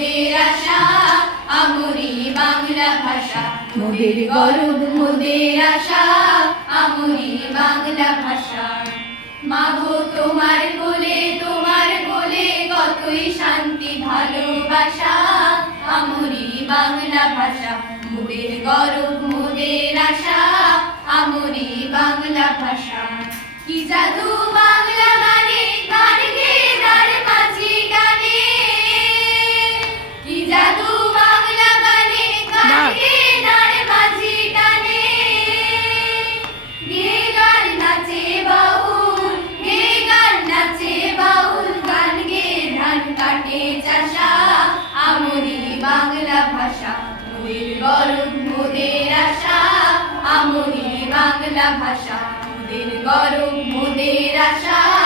মোদের আশা, আমরি বাংলা ভাষা আশা, আমরি বাংলা ভাষা। তোমার তোমার কতই শান্তি, ভালোবাসা, আমরি বাংলা ভাষা, মোদের মোদের আশা, আমরি বাংলা ভাষা। কি জাদু বাংলা গরব মোদের আশা। আমরি বাংলা ভাষা মোদের গরব মোদের আশা।